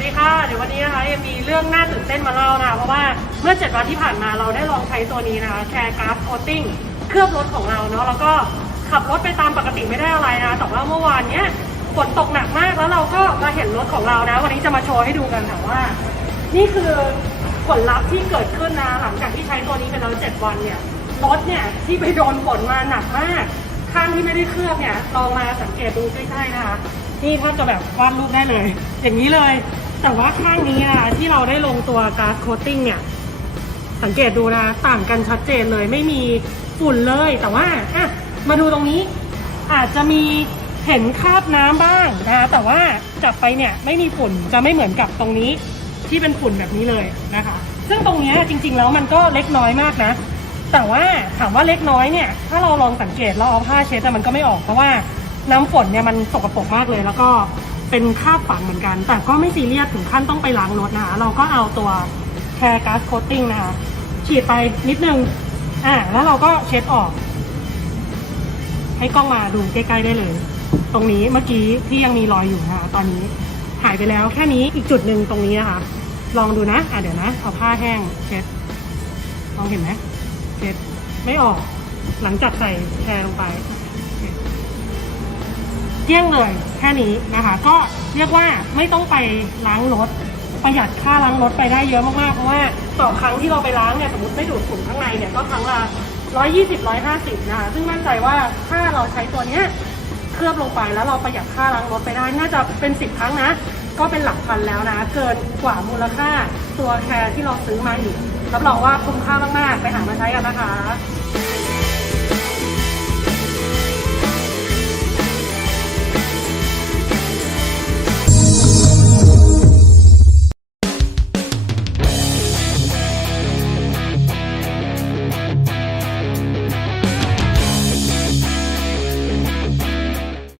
สดีค่ะ เดี๋ยววันนี้นะคะยังมีเรื่องน่าตื่นเต้นมาเล่านะคะเพราะว่าเมื่อ 7 วันที่ผ่านมาเราได้ลองใช้ตัวนี้นะคะแคร์กราฟโคตติ้งเคลือบรถของเราเนาะแล้วก็ขับรถไปตามปกติไม่ได้อะไรนะแต่ว่าเมื่อวานเนี้ยฝนตกหนักมากแล้วเราก็มาเห็นรถของเรานะ วันนี้จะมาโชว์ให้ดูกันค่ะว่า นี่คือผลลัพธ์ที่เกิดขึ้นนะหลังจากที่ใช้ตัวนี้ไปแล้ว7วันเนี่ยรถเนี่ยที่ไปโดนฝนมาหนักมากข้างที่ไม่ได้เคลือบเนี่ยลองมาสังเกตดูใกล้ๆนะคะนี่ถ้าจะแบบวาดรูปได้เลย อย่างนี้เลย แต่ว่าข้างนี้นะที่เราได้ลงตัวก๊าซโคตติ้งเนี่ย สังเกตดูนะ ต่างกันชัดเจนเลยไม่มีฝุ่นเลย แต่ว่าอะมาดูตรงนี้ อาจจะมีเห็นคราบน้ำบ้างนะคะแต่ว่าจับไปเนี่ยไม่มีฝุ่นจะไม่เหมือนกับตรงนี้ที่เป็นฝุ่นแบบนี้เลยนะคะ ซึ่งตรงนี้จริง ๆ แล้วมันก็เล็กน้อยมากนะ แต่ว่าถามว่าเล็กน้อยเนี่ย ถ้าเราลองสังเกตเราเอาผ้าเช็ดแต่มันก็ไม่ออกเพราะว่าน้ำฝนเนี่ยมันสกปรกมากเลย แล้วก็ เป็นคาบฝังเหมือนกัน แต่ก็ไม่ซีเรียสถึงขั้นต้องไปล้างรถนะคะเราก็เอาตัวแคร์ก๊าซโคตติ้งนะคะฉีดไปนิดนึงอ่าแล้วเราก็เช็ดออก ให้กล้องมาดูใกล้ๆได้เลย ตรงนี้เมื่อกี้ที่ยังมีรอยอยู่นะคะตอนนี้หายไปแล้วแค่นี้อีกจุดหนึ่งตรงนี้นะคะ ลองดูนะอะเดี๋ยวนะเอาผ้าแห้งเช็ดลองเห็นไหมเช็ดไม่ออกหลังจากใส่แชร์ลงไป กลี้ยงเลยแค่นี้นะคะ ก็เรียกว่าไม่ต้องไปล้างรถประหยัดค่าล้างรถไปได้เยอะมากๆ เพราะว่าต่อครั้งที่เราไปล้างเนี่ยสมมติไม่ดูดฝุ่นข้างในเนี่ยก็ครั้งละ120 150นะคะซึ่งมั่นใจว่าถ้าเราใช้ตัวเนี้ยเคลือบลงไปแล้วเราประหยัดค่าล้างรถไปได้ น่าจะเป็น10ครั้งนะ ก็เป็นหลักพันแล้วนะ เกินกว่ามูลค่าตัวแคร์ที่เราซื้อมาอีกรับรองว่าคุ้มค่ามากๆ ไปหามาใช้กันนะคะ